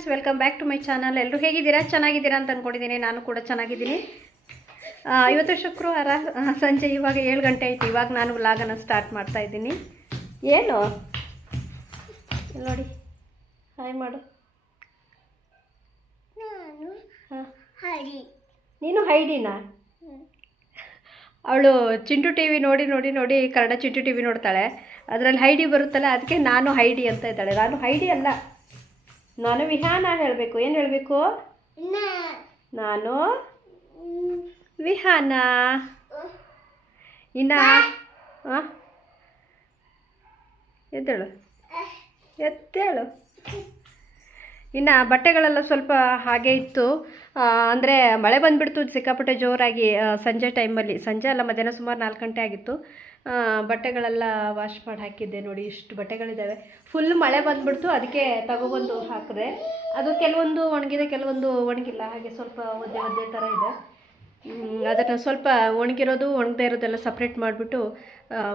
Friends, welcome back to my channel. ಎಲ್ಲರೂ ಹೇಗಿದ್ದೀರಾ? ಚೆನ್ನಾಗಿದ್ದೀರಾ ಅಂತ ಅಂದ್ಕೊಂಡಿದ್ದೀನಿ. ನಾನು ಕೂಡ ಚೆನ್ನಾಗಿದ್ದೀನಿ. ಇವತ್ತು ಶುಕ್ರವಾರ ಸಂಜೆ ಇವಾಗ 7 ಗಂಟೆ ಆಯಿತು. ಇವಾಗ ನಾನು ವ್ಲಾಗನ್ನು ಸ್ಟಾರ್ಟ್ ಮಾಡ್ತಾ ಇದ್ದೀನಿ. ಏನು ನೋಡಿ, ಹಾಯ್ ಮಾಡು. ನೀನು ಹೈಡಿನಾ? ಅವಳು ಚಿಂಟು ಟಿ ವಿ ನೋಡಿ ನೋಡಿ ನೋಡಿ ಕನ್ನಡ ಚಿಂಟು ಟಿ ವಿ ನೋಡ್ತಾಳೆ. ಅದರಲ್ಲಿ ಹೈಡಿ ಬರುತ್ತಲ್ಲ, ಅದಕ್ಕೆ ನಾನು ಹೈಡಿ ಅಂತ ಇದ್ದಾಳೆ. ನಾನು ಹೈಡಿ ಅಲ್ಲ, ನಾನು ವಿಹಾನ ಹೇಳಬೇಕು. ಏನು ಹೇಳಬೇಕು? ನಾನು ವಿಹಾನ. ಇನ್ನ ಎದ್ದೇಳು ಎದ್ದೇಳು. ಇನ್ನು ಬಟ್ಟೆಗಳೆಲ್ಲ ಸ್ವಲ್ಪ ಹಾಗೆ ಇತ್ತು. ಅಂದರೆ ಮಳೆ ಬಂದುಬಿಡ್ತು ಸಿಕ್ಕಾಪಟ್ಟೆ ಜೋರಾಗಿ. ಸಂಜೆ ಟೈಮಲ್ಲಿ, ಸಂಜೆ ಅಲ್ಲ, ಮಧ್ಯಾಹ್ನ ಸುಮಾರು 4 ಗಂಟೆ ಆಗಿತ್ತು. ಬಟ್ಟೆಗಳೆಲ್ಲ ವಾಶ್ ಮಾಡಿ ಹಾಕಿದ್ದೆ. ನೋಡಿ, ಇಷ್ಟು ಬಟ್ಟೆಗಳಿದ್ದಾವೆ. ಫುಲ್ ಮಳೆ ಬಂದುಬಿಡ್ತು, ಅದಕ್ಕೆ ತಗೊಬಂದು ಹಾಕಿದೆ. ಅದು ಕೆಲವೊಂದು ಒಣಗಿದೆ, ಕೆಲವೊಂದು ಒಣಗಿಲ್ಲ. ಹಾಗೆ ಸ್ವಲ್ಪ ಒದ್ದೆ ಒದ್ದೆ ಥರ ಇದೆ. ಅದನ್ನು ಸ್ವಲ್ಪ ಒಣಗಿರೋದು ಒಣಗದೇ ಇರೋದೆಲ್ಲ ಸಪ್ರೇಟ್ ಮಾಡಿಬಿಟ್ಟು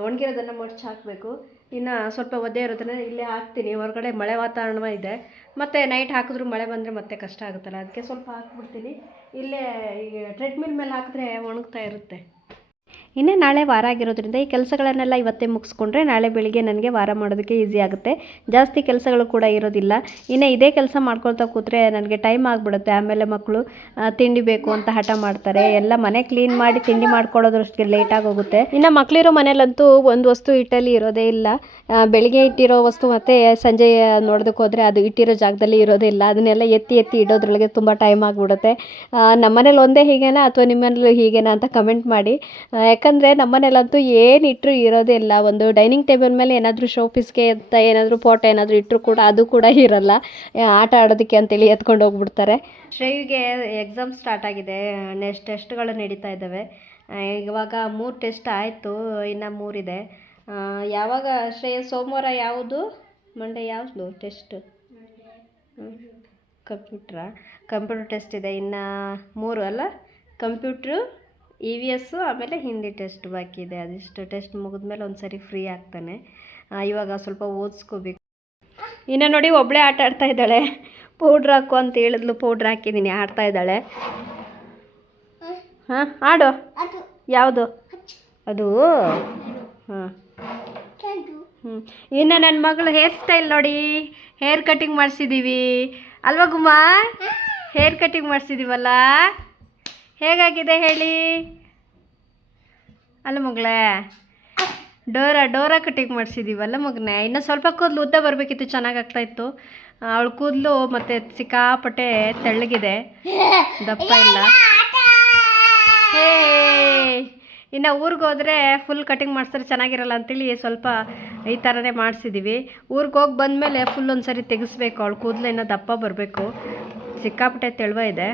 ಒಣಗಿರೋದನ್ನು ಮಡ್ಚಿ ಹಾಕಬೇಕು. ಇನ್ನು ಸ್ವಲ್ಪ ಒದ್ದೆ ಇರೋದನ್ನು ಇಲ್ಲೇ ಹಾಕ್ತೀನಿ. ಹೊರಗಡೆ ಮಳೆ ವಾತಾವರಣ ಇದೆ. ಮತ್ತು ನೈಟ್ ಹಾಕಿದ್ರೂ ಮಳೆ ಬಂದರೆ ಮತ್ತೆ ಕಷ್ಟ ಆಗುತ್ತಲ್ಲ, ಅದಕ್ಕೆ ಸ್ವಲ್ಪ ಹಾಕ್ಬಿಡ್ತೀನಿ. ಇಲ್ಲೇ ಈ ಟ್ರೆಡ್ಮಿಲ್ ಮೇಲೆ ಹಾಕಿದ್ರೆ ಒಣಗ್ತಾ ಇರುತ್ತೆ. ಇನ್ನು ನಾಳೆ ವಾರ ಆಗಿರೋದ್ರಿಂದ ಈ ಕೆಲಸಗಳನ್ನೆಲ್ಲ ಇವತ್ತೇ ಮುಗಿಸ್ಕೊಂಡ್ರೆ ನಾಳೆ ಬೆಳಿಗ್ಗೆ ನನಗೆ ವಾರ ಮಾಡೋದಕ್ಕೆ ಈಸಿ ಆಗುತ್ತೆ. ಜಾಸ್ತಿ ಕೆಲಸಗಳು ಕೂಡ ಇರೋದಿಲ್ಲ. ಇನ್ನು ಇದೇ ಕೆಲಸ ಮಾಡ್ಕೊಳ್ತಾ ಕೂತ್ರೆ ನನಗೆ ಟೈಮ್ ಆಗಿಬಿಡುತ್ತೆ. ಆಮೇಲೆ ಮಕ್ಕಳು ತಿಂಡಿ ಬೇಕು ಅಂತ ಹಠ ಮಾಡ್ತಾರೆ. ಎಲ್ಲ ಮನೆ ಕ್ಲೀನ್ ಮಾಡಿ ತಿಂಡಿ ಮಾಡ್ಕೊಳ್ಳೋದ್ರಷ್ಟಿಗೆ ಲೇಟಾಗಿ ಹೋಗುತ್ತೆ. ಇನ್ನು ಮಕ್ಕಳಿರೋ ಮನೇಲಂತೂ ಒಂದು ವಸ್ತು ಇಟ್ಟಲ್ಲಿ ಇರೋದೇ ಇಲ್ಲ. ಬೆಳಿಗ್ಗೆ ಇಟ್ಟಿರೋ ವಸ್ತು ಮತ್ತು ಸಂಜೆ ನೋಡೋದಕ್ಕೆ ಹೋದರೆ ಅದು ಇಟ್ಟಿರೋ ಜಾಗದಲ್ಲಿ ಇರೋದೇ ಇಲ್ಲ. ಅದನ್ನೆಲ್ಲ ಎತ್ತಿ ಎತ್ತಿ ಇಡೋದ್ರೊಳಗೆ ತುಂಬ ಟೈಮ್ ಆಗಿಬಿಡುತ್ತೆ. ನಮ್ಮನೇಲಿ ಒಂದೇ ಹೀಗೇನಾ ಅಥವಾ ನಿಮ್ಮನೇಲೂ ಹೀಗೇನಾ ಅಂತ ಕಮೆಂಟ್ ಮಾಡಿ. ಯಾಕಂದರೆ ನಮ್ಮನೇಲಂತೂ ಏನು ಇಟ್ಟರು ಇರೋದೇ ಇಲ್ಲ. ಒಂದು ಡೈನಿಂಗ್ ಟೇಬಲ್ ಮೇಲೆ ಏನಾದರೂ ಶೋ ಪೀಸ್ಗೆ ಅಂತ ಏನಾದರೂ ಫೋಟೋ ಏನಾದರೂ ಇಟ್ಟರು ಕೂಡ ಅದು ಕೂಡ ಇರಲ್ಲ. ಆಟ ಆಡೋದಕ್ಕೆ ಅಂತೇಳಿ ಎತ್ಕೊಂಡು ಹೋಗ್ಬಿಡ್ತಾರೆ. ಶ್ರೇವಿಗೆ ಎಕ್ಸಾಮ್ ಸ್ಟಾರ್ಟ್ ಆಗಿದೆ. ನೆಕ್ಸ್ಟ್ ಟೆಸ್ಟ್ಗಳು ನಡೀತಾ ಇದ್ದಾವೆ. ಇವಾಗ 3 ಟೆಸ್ಟ್ ಆಯಿತು, ಇನ್ನು 3 ಇದೆ. ಯಾವಾಗ ಶ್ರೇಯ? ಸೋಮವಾರ ಯಾವುದು, ಮಂಡೇ ಯಾವುದು ಟೆಸ್ಟ್? ಕಂಪ್ಯೂಟರ್ ಟೆಸ್ಟ್ ಇದೆ. ಇನ್ನು 3 ಅಲ್ಲ, ಕಂಪ್ಯೂಟ್ರು, EVS, ಆಮೇಲೆ ಹಿಂದಿ ಟೆಸ್ಟ್ ಬಾಕಿ ಇದೆ. ಅದಿಷ್ಟು ಟೆಸ್ಟ್ ಮುಗಿದ್ಮೇಲೆ ಒಂದು ಸರಿ ಫ್ರೀ ಆಗ್ತಾನೆ. ಇವಾಗ ಸ್ವಲ್ಪ ಓದಿಸ್ಕೋಬೇಕು. ಇನ್ನು ನೋಡಿ, ಒಬ್ಬಳೇ ಆಟ ಆಡ್ತಾ ಇದ್ದಾಳೆ. ಪೌಡ್ರ್ ಹಾಕು ಅಂತ ಹೇಳಿದ್ಲು, ಪೌಡ್ರ್ ಹಾಕಿದ್ದೀನಿ, ಆಡ್ತಾ ಇದ್ದಾಳೆ. ಹಾಂ, ಆಡು. ಯಾವುದು ಅದು? ಹಾಂ. ಇನ್ನು ನನ್ನ ಮಗಳು ಹೇರ್ ಸ್ಟೈಲ್ ನೋಡಿ, ಹೇರ್ ಕಟಿಂಗ್ ಮಾಡಿಸಿದ್ದೀವಿ ಅಲ್ವಾ ಗುಮ್ಮ? ಹೇರ್ ಕಟಿಂಗ್ ಮಾಡಿಸಿದ್ದೀವಲ್ಲ, ಹೇಗಾಗಿದೆ ಹೇಳಿ? ಅಲ್ಲ ಮಗಳೇ, ಡೋರಾ ಕಟಿಂಗ್ ಮಾಡಿಸಿದ್ದೀವಲ್ಲ ಮಗನೇ. ಇನ್ನು ಸ್ವಲ್ಪ ಕೂದಲು ಉದ್ದ ಬರಬೇಕಿತ್ತು, ಚೆನ್ನಾಗಾಗ್ತಾಯಿತ್ತು. ಅವಳು ಕೂದಲು ಮತ್ತು ಸಿಕ್ಕಾಪಟ್ಟೆ ತೆಳ್ಳಗಿದೆ, ದಪ್ಪ ಇಲ್ಲ. ಹೇ, ಇನ್ನು ಊರಿಗೆ ಹೋದರೆ ಫುಲ್ ಕಟಿಂಗ್ ಮಾಡಿಸಿದ್ರೆ ಚೆನ್ನಾಗಿರಲ್ಲ ಅಂತೇಳಿ ಸ್ವಲ್ಪ ಈ ಥರನೇ ಮಾಡಿಸಿದ್ದೀವಿ. ಊರಿಗೆ ಹೋಗಿ ಬಂದಮೇಲೆ ಫುಲ್ ಒಂದು ಸರಿ ತೆಗೆಸ್ಬೇಕು. ಅವಳು ಕೂದಲು ಇನ್ನೂ ದಪ್ಪ ಬರಬೇಕು, ಸಿಕ್ಕಾಪಟ್ಟೆ ತೆಳುವ ಇದೆ.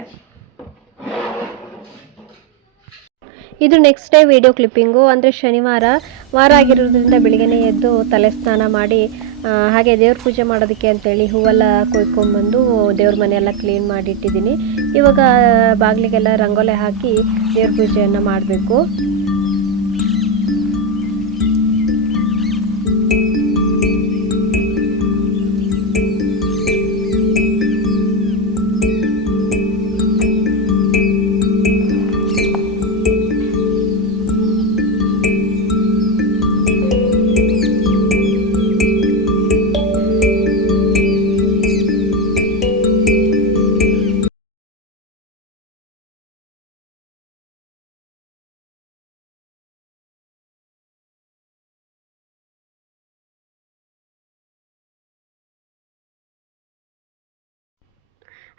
ಇದು ನೆಕ್ಸ್ಟ್ ಡೇ ವಿಡಿಯೋ ಕ್ಲಿಪ್ಪಿಂಗು. ಅಂದರೆ ಶನಿವಾರ ವಾರ ಆಗಿರೋದ್ರಿಂದ ಬೆಳಿಗ್ಗೆ ಎದ್ದು ತಲೆ ಸ್ನಾನ ಮಾಡಿ ಹಾಗೆ ದೇವ್ರ ಪೂಜೆ ಮಾಡೋದಕ್ಕೆ ಅಂತೇಳಿ ಹೂವೆಲ್ಲ ಕೊಯ್ಕೊಂಡ್ಬಂದು ದೇವ್ರ ಮನೆಯೆಲ್ಲ ಕ್ಲೀನ್ ಮಾಡಿ ಇಟ್ಟಿದ್ದೀನಿ. ಇವಾಗ ಬಾಗಿಲಿಗೆಲ್ಲ ರಂಗೋಲೆ ಹಾಕಿ ದೇವ್ರ ಪೂಜೆಯನ್ನು ಮಾಡಬೇಕು.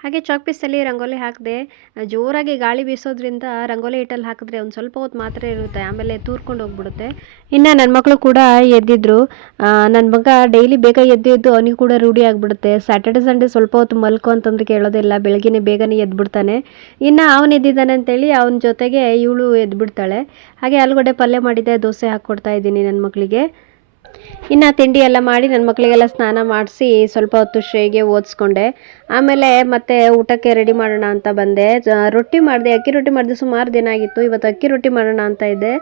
ಹಾಗೆ ಚಾಕ್ ಪೀಸಲ್ಲಿ ರಂಗೋಲಿ ಹಾಕಿದೆ. ಜೋರಾಗಿ ಗಾಳಿ ಬೀಸೋದ್ರಿಂದ ರಂಗೋಲಿ ಹಿಟ್ಟಲ್ಲಿ ಹಾಕಿದ್ರೆ ಒಂದು ಸ್ವಲ್ಪ ಹೊತ್ತು ಮಾತ್ರ ಇರುತ್ತೆ, ಆಮೇಲೆ ತೂರ್ಕೊಂಡು ಹೋಗ್ಬಿಡುತ್ತೆ. ಇನ್ನು ನನ್ನ ಮಕ್ಕಳು ಕೂಡ ಎದ್ದಿದ್ರು. ನನ್ನ ಮಗ ಡೈಲಿ ಬೇಗ ಎದ್ದು ಅವನಿಗೆ ಕೂಡ ರೂಢಿ ಆಗಿಬಿಡುತ್ತೆ. ಸ್ಯಾಟರ್ಡೆ ಸಂಡೇ ಸ್ವಲ್ಪ ಹೊತ್ತು ಮಲ್ಕೊ ಅಂತಂದ್ರೆ ಕೇಳೋದಿಲ್ಲ, ಬೆಳಗ್ಗೆ ಬೇಗನೆ ಎದ್ಬಿಡ್ತಾನೆ. ಇನ್ನು ಅವನು ಎದ್ದಿದ್ದಾನೆ ಅಂತೇಳಿ ಅವನ ಜೊತೆಗೆ ಇವಳು ಎದ್ಬಿಡ್ತಾಳೆ. ಹಾಗೆ ಆಲೂಗಡ್ಡೆ ಪಲ್ಯ ಮಾಡಿದ್ದೆ, ದೋಸೆ ಹಾಕ್ಕೊಡ್ತಾ ಇದ್ದೀನಿ ನನ್ನ ಮಕ್ಕಳಿಗೆ. ಇನ್ನು ತಿಂಡಿ ಎಲ್ಲ ಮಾಡಿ ನನ್ನ ಮಕ್ಕಳಿಗೆಲ್ಲ ಸ್ನಾನ ಮಾಡಿಸಿ ಸ್ವಲ್ಪ ಹೊತ್ತು ಶ್ರೇಗೆ ಓದಿಸ್ಕೊಂಡೆ. ಆಮೇಲೆ ಮತ್ತೆ ಊಟಕ್ಕೆ ರೆಡಿ ಮಾಡೋಣ ಅಂತ ಬಂದೆ. ರೊಟ್ಟಿ ಮಾಡಿದೆ, ಅಕ್ಕಿ ರೊಟ್ಟಿ ಮಾಡಿದೆ. ಸುಮಾರು ದಿನ ಆಗಿತ್ತು, ಇವತ್ತು ಅಕ್ಕಿ ರೊಟ್ಟಿ ಮಾಡೋಣ ಅಂತ ಇದ್ದೆ.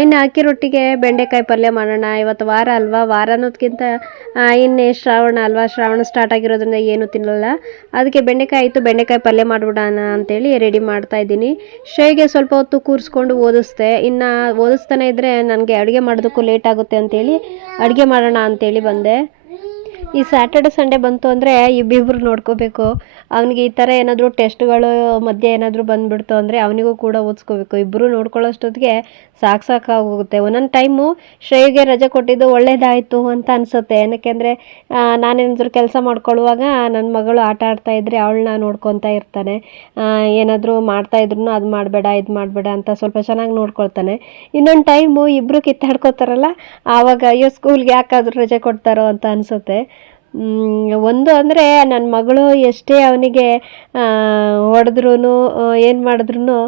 ಇನ್ನು ಅಕ್ಕಿ ರೊಟ್ಟಿಗೆ ಬೆಂಡೆಕಾಯಿ ಪಲ್ಯ ಮಾಡೋಣ. ಇವತ್ತು ವಾರ ಅಲ್ವಾ, ವಾರ ಅನ್ನೋದಕ್ಕಿಂತ ಇನ್ನೇ ಶ್ರಾವಣ ಅಲ್ವಾ, ಶ್ರಾವಣ ಸ್ಟಾರ್ಟ್ ಆಗಿರೋದ್ರಿಂದ ಏನು ತಿನ್ನಲ್ಲ. ಅದಕ್ಕೆ ಬೆಂಡೆಕಾಯಿ ಇತ್ತು, ಬೆಂಡೆಕಾಯಿ ಪಲ್ಯ ಮಾಡಿಬಿಡೋಣ ಅಂತೇಳಿ ರೆಡಿ ಮಾಡ್ತಾ ಇದ್ದೀನಿ. ಶ್ರೇಗೆ ಸ್ವಲ್ಪ ಹೊತ್ತು ಕೂರಿಸ್ಕೊಂಡು ಓದಿಸ್ದೆ. ಇನ್ನು ಓದಿಸ್ತಾನೆ ಇದ್ದರೆ ನನಗೆ ಅಡುಗೆ ಮಾಡೋದಕ್ಕೂ ಲೇಟ್ ಆಗುತ್ತೆ ಅಂತೇಳಿ ಅಡುಗೆ ಮಾಡೋಣ ಅಂತೇಳಿ ಬಂದೆ. ಈ ಸ್ಯಾಟರ್ಡೆ ಸಂಡೇ ಬಂತು ಅಂದರೆ ಇಬ್ಬಿಬ್ರು ನೋಡ್ಕೋಬೇಕು. ಅವನಿಗೆ ಈ ಥರ ಏನಾದರೂ ಟೆಸ್ಟ್ಗಳು ಮಧ್ಯೆ ಏನಾದರೂ ಬಂದುಬಿಡ್ತು ಅಂದರೆ ಅವನಿಗೂ ಕೂಡ ಓದಿಸ್ಕೋಬೇಕು. ಇಬ್ಬರು ನೋಡ್ಕೊಳ್ಳೋಷ್ಟೊತ್ತಿಗೆ ಸಾಕಾಗೋಗುತ್ತೆ. ಒಂದೊಂದು ಟೈಮು ಶ್ರೇಯಿಗೆ ರಜೆ ಕೊಟ್ಟಿದ್ದು ಒಳ್ಳೇದಾಯಿತು ಅಂತ ಅನಿಸುತ್ತೆ. ಏನಕ್ಕೆ ಅಂದರೆ ನಾನೇನಾದರೂ ಕೆಲಸ ಮಾಡ್ಕೊಳ್ಳುವಾಗ ನನ್ನ ಮಗಳು ಆಟ ಆಡ್ತಾಯಿದ್ರೆ ಅವಳನ್ನ ನೋಡ್ಕೊತಾ ಇರ್ತಾನೆ. ಏನಾದರೂ ಮಾಡ್ತಾಯಿದ್ರು ಅದು ಮಾಡಬೇಡ ಇದು ಮಾಡಬೇಡ ಅಂತ ಸ್ವಲ್ಪ ಚೆನ್ನಾಗಿ ನೋಡ್ಕೊಳ್ತಾನೆ. ಇನ್ನೊಂದು ಟೈಮು ಇಬ್ಬರು ಕಿತ್ತಾಡ್ಕೋತಾರಲ್ಲ, ಆವಾಗ ಅಯ್ಯೋ ಸ್ಕೂಲ್ಗೆ ಯಾಕಾದರೂ ರಜೆ ಕೊಡ್ತಾರೋ ಅಂತ ಅನಿಸುತ್ತೆ. ಒಂದು ಅಂದರೆ ನನ್ನ ಮಗಳು ಎಷ್ಟೇ ಅವನಿಗೆ ಹೊಡೆದ್ರೂ ಏನು ಮಾಡಿದ್ರು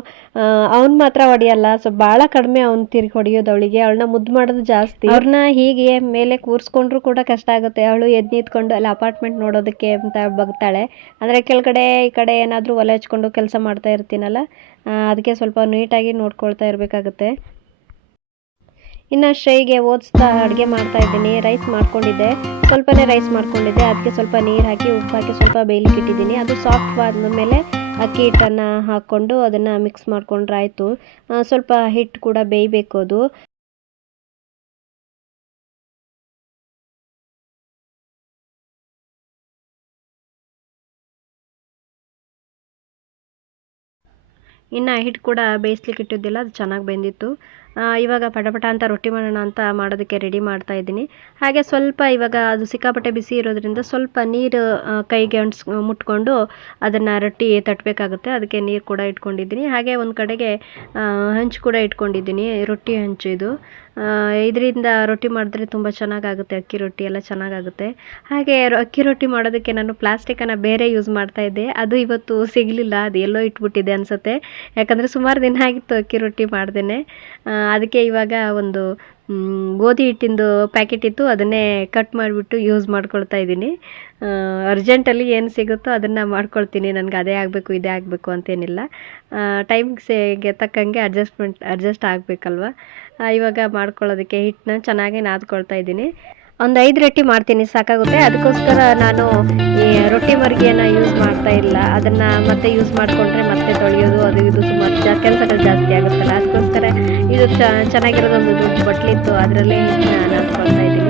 ಅವ್ನು ಮಾತ್ರ ಹೊಡೆಯಲ್ಲ. ಸೊ ಭಾಳ ಕಡಿಮೆ ಅವ್ನು ತಿರುಗಿ ಹೊಡೆಯೋದು ಅವಳಿಗೆ. ಅವಳನ್ನ ಮುದ್ದು ಮಾಡೋದು ಜಾಸ್ತಿ. ಅವ್ರನ್ನ ಹೀಗೆ ಮೇಲೆ ಕೂರಿಸ್ಕೊಂಡ್ರೂ ಕೂಡ ಕಷ್ಟ ಆಗುತ್ತೆ. ಅವಳು ಎದ್ದು ನಿಂತ್ಕೊಂಡು ಅಲ್ಲಿ ಅಪಾರ್ಟ್ಮೆಂಟ್ ನೋಡೋದಕ್ಕೆ ಅಂತ ಬಗ್ತಾಳೆ. ಅಂದರೆ ಕೆಳಗಡೆ ಈ ಕಡೆ ಏನಾದರೂ ಒಲೆ ಹಚ್ಕೊಂಡು ಕೆಲಸ ಮಾಡ್ತಾ ಇರ್ತೀನಲ್ಲ, ಅದಕ್ಕೆ ಸ್ವಲ್ಪ ನೀಟಾಗಿ ನೋಡ್ಕೊಳ್ತಾ ಇರಬೇಕಾಗುತ್ತೆ. ಇನ್ನು ಶ್ರೇಯಿಗೆ ಓದಿಸ್ತಾ ಅಡುಗೆ ಮಾಡ್ತಾಯಿದ್ದೀನಿ. ರೈಸ್ ಮಾಡ್ಕೊಂಡಿದ್ದೆ, ಸ್ವಲ್ಪನೇ ರೈಸ್ ಮಾಡ್ಕೊಂಡಿದ್ದೆ. ಅದಕ್ಕೆ ಸ್ವಲ್ಪ ನೀರು ಹಾಕಿ ಉಪ್ಪು ಹಾಕಿ ಸ್ವಲ್ಪ ಬೇಯಲಿಕ್ಕೆ ಇಟ್ಟಿದ್ದೀನಿ. ಅದು ಸಾಫ್ಟ್ ಆದಮೇಲೆ ಅಕ್ಕಿ ಹಿಟ್ಟನ್ನು ಹಾಕ್ಕೊಂಡು ಅದನ್ನು ಮಿಕ್ಸ್ ಮಾಡ್ಕೊಂಡ್ರೆ ಆಯಿತು. ಸ್ವಲ್ಪ ಹಿಟ್ಟು ಕೂಡ ಬೇಯಬೇಕು ಅದು. ಇನ್ನು ಹಿಟ್ಟು ಕೂಡ ಬೇಯಿಸ್ಲಿಕ್ಕೆ ಇಟ್ಟಿದ್ದಿಲ್ಲ, ಅದು ಚೆನ್ನಾಗಿ ಬೆಂದಿತ್ತು. ಇವಾಗ ಪಟಪಟ ಅಂತ ರೊಟ್ಟಿ ಮಾಡೋಣ ಅಂತ ಮಾಡೋದಕ್ಕೆ ರೆಡಿ ಮಾಡ್ತಾ ಇದ್ದೀನಿ. ಹಾಗೆ ಸ್ವಲ್ಪ ಇವಾಗ ಅದು ಸಿಕ್ಕಾಪಟ್ಟೆ ಬಿಸಿ ಇರೋದ್ರಿಂದ ಸ್ವಲ್ಪ ನೀರು ಕೈಗೆ ಮುಟ್ಕೊಂಡು ಅದನ್ನು ರೊಟ್ಟಿ ತಟ್ಟಬೇಕಾಗುತ್ತೆ. ಅದಕ್ಕೆ ನೀರು ಕೂಡ ಇಟ್ಕೊಂಡಿದ್ದೀನಿ. ಹಾಗೆ ಒಂದು ಕಡೆಗೆ ಹಂಚು ಕೂಡ ಇಟ್ಕೊಂಡಿದ್ದೀನಿ, ರೊಟ್ಟಿ ಹಂಚು ಇದು. ಇದರಿಂದ ರೊಟ್ಟಿ ಮಾಡಿದ್ರೆ ತುಂಬ ಚೆನ್ನಾಗಾಗುತ್ತೆ. ಅಕ್ಕಿ ರೊಟ್ಟಿ ಎಲ್ಲ ಚೆನ್ನಾಗಾಗುತ್ತೆ. ಹಾಗೆ ಅಕ್ಕಿ ರೊಟ್ಟಿ ಮಾಡೋದಕ್ಕೆ ನಾನು ಪ್ಲಾಸ್ಟಿಕನ್ನು ಬೇರೆ ಯೂಸ್ ಮಾಡ್ತಾಯಿದ್ದೆ. ಅದು ಇವತ್ತು ಸಿಗಲಿಲ್ಲ, ಅದು ಎಲ್ಲೋ ಇಟ್ಬಿಟ್ಟಿದೆ ಅನಿಸುತ್ತೆ. ಯಾಕಂದರೆ ಸುಮಾರು ದಿನ ಆಗಿತ್ತು ಅಕ್ಕಿ ರೊಟ್ಟಿ ಮಾಡ್ದೇ. ಅದಕ್ಕೆ ಇವಾಗ ಒಂದು ಗೋಧಿ ಹಿಟ್ಟಿಂದು ಪ್ಯಾಕೆಟ್ ಇತ್ತು, ಅದನ್ನೇ ಕಟ್ ಮಾಡಿಬಿಟ್ಟು ಯೂಸ್ ಮಾಡ್ಕೊಳ್ತಾ ಇದ್ದೀನಿ. ಅರ್ಜೆಂಟಲ್ಲಿ ಏನು ಸಿಗುತ್ತೋ ಅದನ್ನು ಮಾಡ್ಕೊಳ್ತೀನಿ. ನನಗೆ ಅದೇ ಆಗಬೇಕು ಇದೇ ಆಗಬೇಕು ಅಂತೇನಿಲ್ಲ. ಟೈಮ್ಗೆ ತಕ್ಕಂಗೆ ಅಡ್ಜಸ್ಟ್ ಆಗಬೇಕಲ್ವ. ಇವಾಗ ಮಾಡ್ಕೊಳ್ಳೋದಕ್ಕೆ ಹಿಟ್ಟನ್ನ ಚೆನ್ನಾಗಿ ನಾದ್ಕೊಳ್ತಾ ಇದ್ದೀನಿ. ಒಂದು 5 ರೊಟ್ಟಿ ಮಾಡ್ತೀನಿ, ಸಾಕಾಗುತ್ತೆ. ಅದಕ್ಕೋಸ್ಕರ ನಾನು ಈ ರೊಟ್ಟಿ ಮರ್ಗಿಯನ್ನು ಯೂಸ್ ಮಾಡ್ತಾ ಇಲ್ಲ. ಅದನ್ನು ಮತ್ತೆ ಯೂಸ್ ಮಾಡಿಕೊಂಡ್ರೆ ಮತ್ತೆ ತೊಳೆಯೋದು ಅದು ಇದು ಸುಮಾರು ಕೆಲಸಗಳು ಜಾಸ್ತಿ ಆಗುತ್ತಲ್ಲ. ಅದಕ್ಕೋಸ್ಕರ ಇದು ಚೆನ್ನಾಗಿರೋದೊಂದು ದೊಡ್ಡ ಬಟ್ಲಿತ್ತು, ಅದರಲ್ಲೇ ಹಿಟ್ಟನ್ನ ನಾದ್ಕೊಳ್ತಾ ಇದ್ದೀನಿ.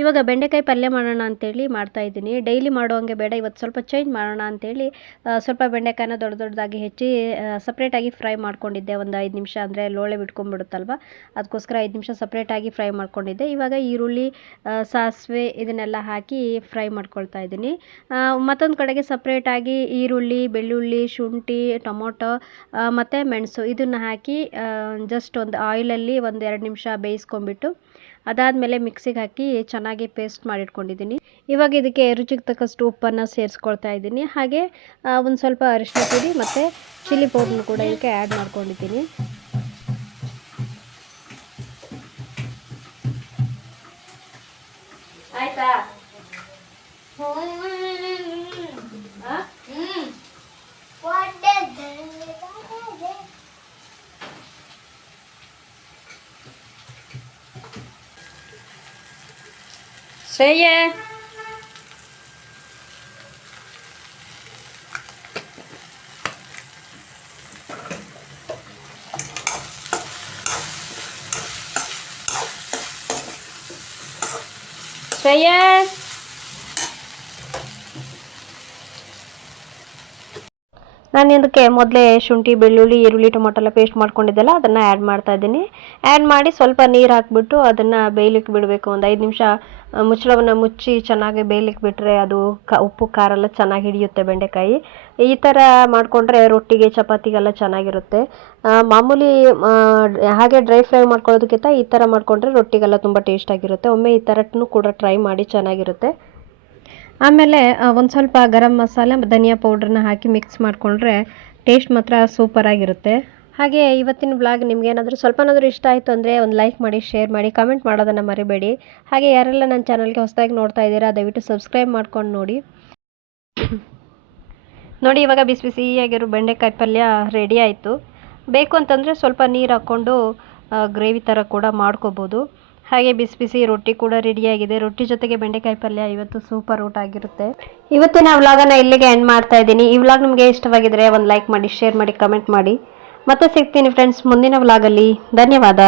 ಇವಾಗ ಬೆಂಡೆಕಾಯಿ ಪಲ್ಯ ಮಾಡೋಣ ಅಂತೇಳಿ ಮಾಡ್ತಾಯಿದ್ದೀನಿ. ಡೈಲಿ ಮಾಡೋಂಗೆ ಬೇಡ, ಇವತ್ತು ಸ್ವಲ್ಪ ಚೇಂಜ್ ಮಾಡೋಣ ಅಂತೇಳಿ ಸ್ವಲ್ಪ ಬೆಂಡೆಕಾಯಿನ ದೊಡ್ಡ ದೊಡ್ಡದಾಗಿ ಹೆಚ್ಚಿ ಸಪ್ರೇಟಾಗಿ ಫ್ರೈ ಮಾಡ್ಕೊಂಡಿದ್ದೆ. ಒಂದು 5 ನಿಮಿಷ, ಅಂದರೆ ಲೋಳೆ ಬಿಟ್ಕೊಂಡ್ಬಿಡುತ್ತಲ್ವ, ಅದಕ್ಕೋಸ್ಕರ 5 ನಿಮಿಷ ಸಪ್ರೇಟಾಗಿ ಫ್ರೈ ಮಾಡ್ಕೊಂಡಿದ್ದೆ. ಇವಾಗ ಈರುಳ್ಳಿ, ಸಾಸಿವೆ ಇದನ್ನೆಲ್ಲ ಹಾಕಿ ಫ್ರೈ ಮಾಡ್ಕೊಳ್ತಾ ಇದ್ದೀನಿ. ಮತ್ತೊಂದು ಕಡೆಗೆ ಸಪ್ರೇಟಾಗಿ ಈರುಳ್ಳಿ, ಬೆಳ್ಳುಳ್ಳಿ, ಶುಂಠಿ, ಟೊಮೊಟೊ ಮತ್ತು ಮೆಣಸು ಇದನ್ನು ಹಾಕಿ ಜಸ್ಟ್ ಒಂದು ಆಯಿಲಲ್ಲಿ ಒಂದು 2 ನಿಮಿಷ ಬೇಯಿಸ್ಕೊಂಬಿಟ್ಟು ಅದಾದಮೇಲೆ ಮಿಕ್ಸಿಗೆ ಹಾಕಿ ಚೆನ್ನಾಗಿ ಪೇಸ್ಟ್ ಮಾಡಿಟ್ಕೊಂಡಿದ್ದೀನಿ. ಇವಾಗ ಇದಕ್ಕೆ ರುಚಿಗೆ ತಕ್ಕಷ್ಟು ಉಪ್ಪನ್ನು ಸೇರಿಸ್ಕೊಳ್ತಾ ಇದ್ದೀನಿ. ಹಾಗೆ ಒಂದು ಸ್ವಲ್ಪ ಅರಿಶಿನ ಪುಡಿ ಮತ್ತು ಚಿಲ್ಲಿ ಪೌಡ್ರನ್ನು ಕೂಡ ಇದಕ್ಕೆ ಆ್ಯಡ್ ಮಾಡ್ಕೊಂಡಿದ್ದೀನಿ. ಆಯ್ತಾ? ಶ್ರೇಯೇ, ಶ್ರೇಯೇ, ನಾನು ಇದಕ್ಕೆ ಮೊದಲೇ ಶುಂಠಿ, ಬೆಳ್ಳುಳ್ಳಿ, ಈರುಳ್ಳಿ, ಟೊಮೊಟೊ ಎಲ್ಲ ಪೇಸ್ಟ್ ಮಾಡ್ಕೊಂಡಿದ್ದೆಲ್ಲ ಅದನ್ನು ಆ್ಯಡ್ ಮಾಡ್ತಾ ಇದ್ದೀನಿ. ಆ್ಯಡ್ ಮಾಡಿ ಸ್ವಲ್ಪ ನೀರು ಹಾಕ್ಬಿಟ್ಟು ಅದನ್ನು ಬೇಯಲಿಕ್ಕೆ ಬಿಡಬೇಕು. ಒಂದು 5 ನಿಮಿಷ ಮುಚ್ಚಳವನ್ನು ಮುಚ್ಚಿ ಚೆನ್ನಾಗಿ ಬೇಯಲಿಕ್ಕೆ ಬಿಟ್ಟರೆ ಅದು ಉಪ್ಪು ಖಾರ ಎಲ್ಲ ಚೆನ್ನಾಗಿ ಹಿಡಿಯುತ್ತೆ ಬೆಂಡೆಕಾಯಿ. ಈ ಥರ ಮಾಡಿಕೊಂಡ್ರೆ ರೊಟ್ಟಿಗೆ, ಚಪಾತಿಗೆಲ್ಲ ಚೆನ್ನಾಗಿರುತ್ತೆ. ಮಾಮೂಲಿ ಹಾಗೆ ಡ್ರೈ ಫ್ರೈ ಮಾಡ್ಕೊಳ್ಳೋದಕ್ಕಿಂತ ಈ ಥರ ಮಾಡಿಕೊಂಡ್ರೆ ರೊಟ್ಟಿಗೆಲ್ಲ ತುಂಬ ಟೇಸ್ಟಾಗಿರುತ್ತೆ. ಒಮ್ಮೆ ಈ ಥರನೂ ಕೂಡ ಟ್ರೈ ಮಾಡಿ, ಚೆನ್ನಾಗಿರುತ್ತೆ. ಆಮೇಲೆ ಒಂದು ಸ್ವಲ್ಪ ಗರಂ ಮಸಾಲೆ, ಧನಿಯಾ ಪೌಡ್ರನ್ನ ಹಾಕಿ ಮಿಕ್ಸ್ ಮಾಡಿಕೊಂಡ್ರೆ ಟೇಸ್ಟ್ ಮಾತ್ರ ಸೂಪರಾಗಿರುತ್ತೆ. ಹಾಗೆ ಇವತ್ತಿನ ಬ್ಲಾಗ್ ನಿಮಗೇನಾದರೂ ಸ್ವಲ್ಪನಾದರೂ ಇಷ್ಟ ಆಯಿತು ಅಂದರೆ ಒಂದು ಲೈಕ್ ಮಾಡಿ, ಶೇರ್ ಮಾಡಿ, ಕಮೆಂಟ್ ಮಾಡೋದನ್ನು ಮರಿಬೇಡಿ. ಹಾಗೆ ಯಾರೆಲ್ಲ ನನ್ನ ಚಾನಲ್ಗೆ ಹೊಸದಾಗಿ ನೋಡ್ತಾ ಇದ್ದೀರಾ ದಯವಿಟ್ಟು ಸಬ್ಸ್ಕ್ರೈಬ್ ಮಾಡ್ಕೊಂಡು ನೋಡಿ. ನೋಡಿ, ಇವಾಗ ಬಿಸಿ ಬಿಸಿಯಾಗಿರೋ ಬೆಂಡೆಕಾಯಿ ಪಲ್ಯ ರೆಡಿ ಆಯಿತು. ಬೇಕು ಅಂತಂದರೆ ಸ್ವಲ್ಪ ನೀರು ಹಾಕ್ಕೊಂಡು ಗ್ರೇವಿ ಥರ ಕೂಡ ಮಾಡ್ಕೋಬೋದು. ಹಾಗೆ ಬಿಸಿ ಬಿಸಿ ರೊಟ್ಟಿ ಕೂಡ ರೆಡಿಯಾಗಿದೆ. ರೊಟ್ಟಿ ಜೊತೆಗೆ ಬೆಂಡೆಕಾಯಿ ಪಲ್ಯ ಇವತ್ತು ಸೂಪರ್ ಊಟ ಆಗಿರುತ್ತೆ. ಇವತ್ತಿನ ವ್ಲಾಗನ್ನು ಇಲ್ಲಿಗೆ ಎಂಡ್ ಮಾಡ್ತಾ ಇದ್ದೀನಿ. ಈ ವ್ಲಾಗ್ ನಿಮಗೆ ಇಷ್ಟವಾಗಿದ್ದರೆ ಒಂದು ಲೈಕ್ ಮಾಡಿ, ಶೇರ್ ಮಾಡಿ, ಕಮೆಂಟ್ ಮಾಡಿ. ಮತ್ತೆ ಸಿಗ್ತೀನಿ ಫ್ರೆಂಡ್ಸ್ ಮುಂದಿನ ವ್ಲಾಗಲ್ಲಿ. ಧನ್ಯವಾದ.